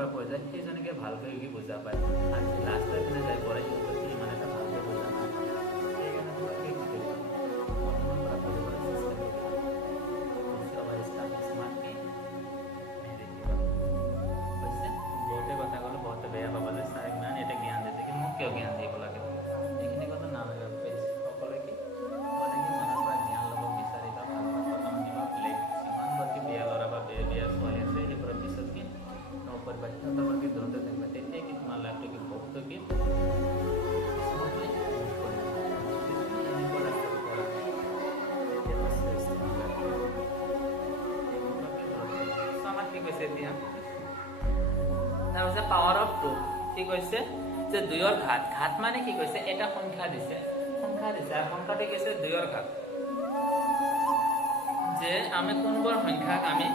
পৰা কৈ যায় সেইজনীকে ভালকৈ কি বুজা পায় আৰু লাষ্টৰ পিনে যাই পৰে সিহঁতক কি মানে এটা ভালকৈ বুজা নাপায় সেইকাৰণে তোমালোকে কি কৰিবা প্ৰথমৰ পৰা পঢ়িবলৈ চেষ্টা কৰিবা স্মাৰ্টলি হৈছে বহুতে কথা ক'লো বহুতে বেয়া পাবা যে ছাৰ ইমান এটা জ্ঞান দিছে কি মোক কিয় জ্ঞান দিব লাগে এইখিনি কথা নালাগে সকলোৱে কি মানে কি মনৰ পৰা জ্ঞান ল'ব বিচাৰিবা ভালকৈ কথা শুনিবা বেলেগ যিমানবোৰ কি বেয়া ল'ৰা বা বেয়া ছোৱালী আছে সেইবোৰৰ পিছত কি নকৰিবা সিহঁতৰ পৰা কি দূৰতে থাকিবা তেতিয়া কি তোমাৰ লাইফটো কি বহুতো কি স্মুথলি মুভ কৰিব এনেকুৱা ৰাস্তাত কৰা তেতিয়াতো শ্ৰেষ্ঠ আমাক কি কৈছে এতিয়া তাৰপিছত পাৱাৰ অফ টু কি কৈছে যে 2ৰ ঘাত ঘাত মানে কি কৈছে এটা সংখ্যা দিছে আৰু সংখ্যাটো কৈছে 2ৰ ঘাত যে আমি কোনবোৰ সংখ্যাক আমি